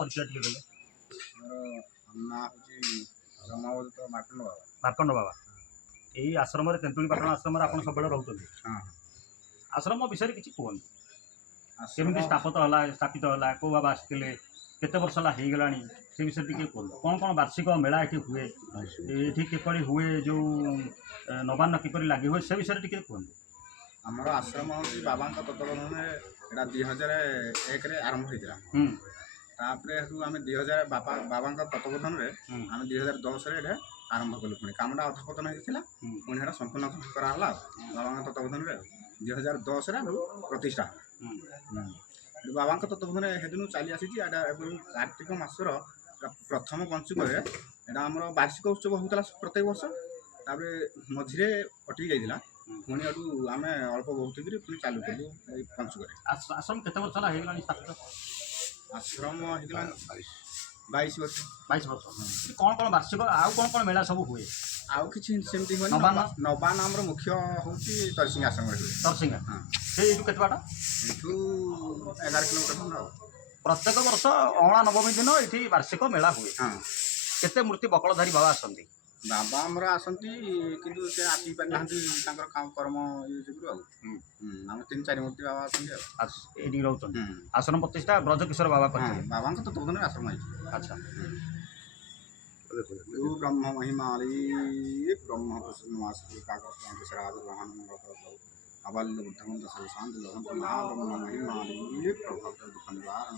ପରିଚୟ ଟିକେ ଦେଲେ। ନାଁ ହେଉଛି ରମାବତ ମାର୍କଣ୍ଡ ବାବା। ମାର୍କଣ୍ଡ ବାବା ଏଇ ଆଶ୍ରମରେ ତେନ୍ତୁଳିପାଟଣା ଆଶ୍ରମରେ ଆପଣ ସବୁବେଳେ ରହୁଛନ୍ତି। ହଁ। ଆଶ୍ରମ ବିଷୟରେ କିଛି କୁହନ୍ତୁ, ଆଶ୍ରମ କେମିତି ସ୍ଥାପିତ ହେଲା, କେଉଁ ବାବା ଆସିଥିଲେ, କେତେ ବର୍ଷ ହେଲା ହେଇଗଲାଣି, ସେ ବିଷୟରେ ଟିକେ କୁହନ୍ତୁ। କ'ଣ କ'ଣ ବାର୍ଷିକ ମେଳା ଏଠି ହୁଏ, ଏଠି କିପରି ହୁଏ, ଯେଉଁ ନବାନ୍ନ କିପରି ଲାଗି ହୁଏ, ସେ ବିଷୟରେ ଟିକେ କୁହନ୍ତୁ। ଆମର ଆଶ୍ରମ ହେଉଛି ବାବାଙ୍କ ତତ୍ତ୍ୱାବଧାନରେ ଏଇଟା 2001ରେ ଆରମ୍ଭ ହେଇଥିଲା। ତାପରେ ସେଠୁ ଆମେ 2000 ବାବାଙ୍କ ତତ୍ତ୍ୱାବଧାନରେ ଆମେ 2010ରେ ଏଇଟା ଆରମ୍ଭ କଲୁ। ପୁଣି କାମଟା ଅଧପତନ ହେଇଥିଲା, ପୁଣି ସେଇଟା ସମ୍ପୂର୍ଣ୍ଣ କରାହେଲା ବାବାଙ୍କ ତତ୍ତ୍ୱାବଧାନରେ। 2010ରେ ପ୍ରତିଷ୍ଠା ବାବାଙ୍କ ତତ୍ତ୍ୱାବଧାନରେ ସେଦିନ ଚାଲି ଆସିଛି। ଏଇଟା କାର୍ତ୍ତିକ ମାସର ପ୍ରଥମ ପଞ୍ଚୁକରେ ଏଇଟା ଆମର ବାର୍ଷିକ ଉତ୍ସବ ହେଉଥିଲା ପ୍ରତ୍ୟେକ ବର୍ଷ। ତାପରେ ମଝିରେ ଅଟକି ଯାଇଥିଲା, ପୁଣି ଏଠୁ ଆମେ ଅଳ୍ପ ବହୁତ କରି ପୁଣି ଚାଲୁ କଲୁ ଏଇ ପଞ୍ଚୁକରେ। ଆଶ୍ରମ କେତେ ବର୍ଷ ହେଲା ହେଇଗଲାଣି ସ୍ଥାପିତ? ଆଶ୍ରମ ହେଇଗଲାଣି 22 ବର୍ଷ। 22 ବର୍ଷ। କ'ଣ କ'ଣ ବାର୍ଷିକ ଆଉ କ'ଣ କ'ଣ ମେଳା ସବୁ ହୁଏ? ଆଉ କିଛି ସେମିତି ହୁଏନି। ନବାନ୍ନ ଆମର ମୁଖ୍ୟ ହେଉଛି ତରସିଂହ ଆଶ୍ରମରେ ହୁଏ। ତରସିଂହ, ହଁ। ସେ ଏଇଠୁ କେତେ ବାଟ? ଏଠୁ 11 କିଲୋମିଟର ଖଣ୍ଡେ ଆଉ। ପ୍ରତ୍ୟେକ ବର୍ଷ ଅଁଳା ନବମୀ ଦିନ ଏଠି ବାର୍ଷିକ ମେଳା ହୁଏ। ହଁ। କେତେ ମୂର୍ତ୍ତି ବକଳଧାରୀ ବାବା ଆସନ୍ତି? ବାବା ଆମର ଆସନ୍ତି, କିନ୍ତୁ ସେ ଆସିପାରିନାହାନ୍ତି ତାଙ୍କର କର୍ମ ଇଏ ଯୋଗୁଁ ଆଉ। ଆମର 3-4 ମୂର୍ତ୍ତି ବାବା ଆସନ୍ତି ଆଉ। ଏଇଠି ରହୁଛନ୍ତି। ଆଶ୍ରମ ପ୍ରତିଷ୍ଠା ବ୍ରଜକିଶୋର ବାବା କରିଛନ୍ତି। ବାବାଙ୍କ ତତ୍ତ୍ୱାବଧାନରେ ଆଶ୍ରମ ହେଇଛି। ଆଚ୍ଛା। ବ୍ରହ୍ମ ମହିମାଳି ବ୍ରହ୍ମ ପ୍ରସନ୍ନମାସ କାକରାଜ ଗ୍ରହଣ ଆବାଲ୍ୟ ବୁଦ୍ଧମନ୍ତ ଶାନ୍ତି ଲହନ୍ତ ମହାବ୍ରହ୍ମ ମହିମାଳି ପ୍ରଭାବ ଦୁଃଖ ନିବାରଣ